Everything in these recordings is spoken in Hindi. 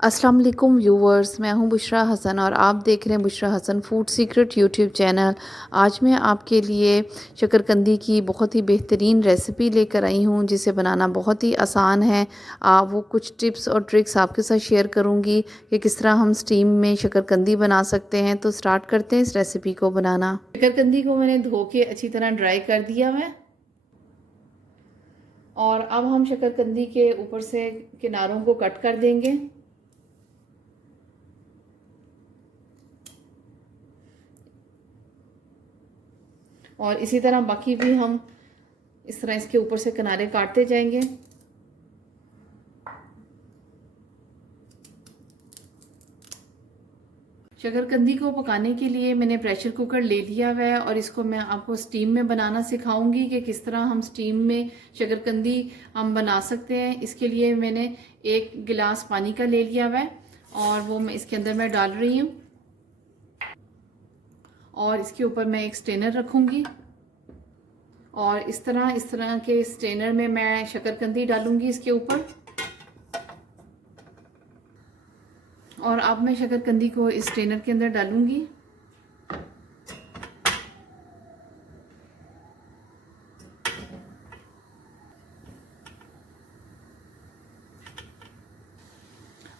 अस्सलाम वालेकुम व्यूवर्स, मैं हूं बुशरा हसन और आप देख रहे हैं Bushra Hasan food secret YouTube channel. आज मैं आपके लिए शकरकंदी की बहुत ही बेहतरीन रेसिपी लेकर आई हूं जिसे बनाना बहुत ही आसान है। वो कुछ टिप्स और ट्रिक्स आपके साथ शेयर करूंगी कि किस तरह हम स्टीम में शकरकंदी बना सकते हैं। तो स्टार्ट करते हैं इस रेसिपी को बनाना। शकरकंदी को मैंने धो के अच्छी तरह ड्राई कर दिया है और अब हम शकरकंदी के ऊपर से किनारों को कट कर देंगे। और इसी तरह बाकी भी हम इस तरह इसके ऊपर से किनारे काटते जाएंगे। शकरकंदी को पकाने के लिए मैंने प्रेशर कुकर ले लिया हुआ है और इसको मैं आपको स्टीम में बनाना सिखाऊंगी कि किस तरह हम स्टीम में शकरकंदी हम बना सकते हैं। इसके लिए मैंने 1 गिलास पानी का ले लिया हुआ है और वो मैं इसके अंदर मैं डाल रही हूँ और इसके ऊपर मैं एक स्ट्रेनर रखूँगी और इस तरह के स्ट्रेनर में मैं शकरकंदी डालूंगी इसके ऊपर। और अब मैं शकरकंदी को इस स्ट्रेनर के अंदर डालूंगी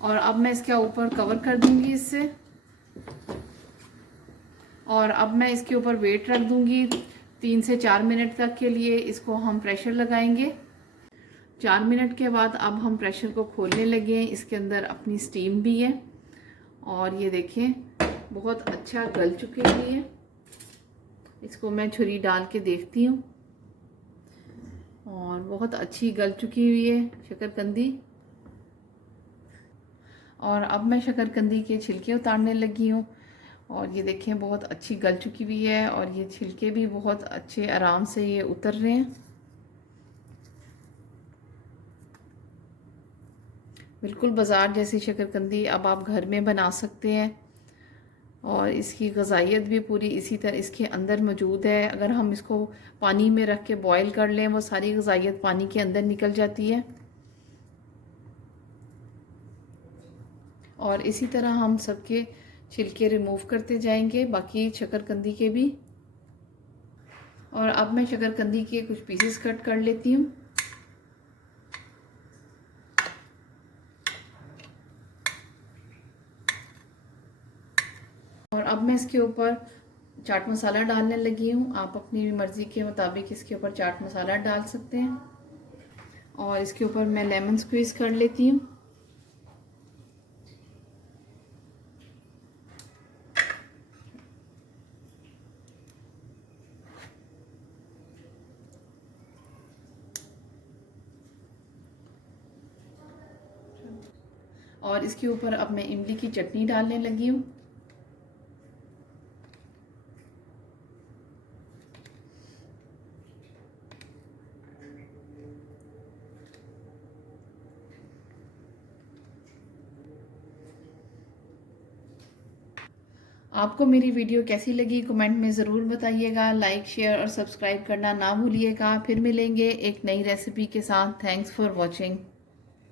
और अब मैं इसके ऊपर कवर कर दूंगी इससे। और अब मैं इसके ऊपर वेट रख दूंगी 3 से 4 मिनट तक के लिए। इसको हम प्रेशर लगाएंगे। 4 मिनट के बाद अब हम प्रेशर को खोलने लगे हैं। इसके अंदर अपनी स्टीम भी है और ये देखें बहुत अच्छा गल चुकी हुई है। इसको मैं छुरी डाल के देखती हूँ और बहुत अच्छी गल चुकी हुई है शकरकंदी। और अब मैं शकरकंदी के छिलके उतारने लगी हूँ और ये देखें बहुत अच्छी गल चुकी हुई है और ये छिलके भी बहुत अच्छे आराम से ये उतर रहे हैं। बिल्कुल बाज़ार जैसी शकरकंदी अब आप घर में बना सकते हैं और इसकी ग़ज़ाइयत भी पूरी इसी तरह इसके अंदर मौजूद है। अगर हम इसको पानी में रख के बॉईल कर लें वो सारी ग़ज़ाइयत पानी के अंदर निकल जाती है। और इसी तरह हम सबके छिलके रिमूव करते जाएंगे, बाकी शकरकंदी के भी। और अब मैं शकरकंदी के कुछ पीसेस कट कर लेती हूँ। और अब मैं इसके ऊपर चाट मसाला डालने लगी हूँ। आप अपनी मर्ज़ी के मुताबिक इसके ऊपर चाट मसाला डाल सकते हैं। और इसके ऊपर मैं लेमन स्क्वीज़ कर लेती हूँ। और इसके ऊपर अब मैं इमली की चटनी डालने लगी हूँ। आपको मेरी वीडियो कैसी लगी कमेंट में ज़रूर बताइएगा। लाइक शेयर और सब्सक्राइब करना ना भूलिएगा। फिर मिलेंगे एक नई रेसिपी के साथ। Thanks for watching.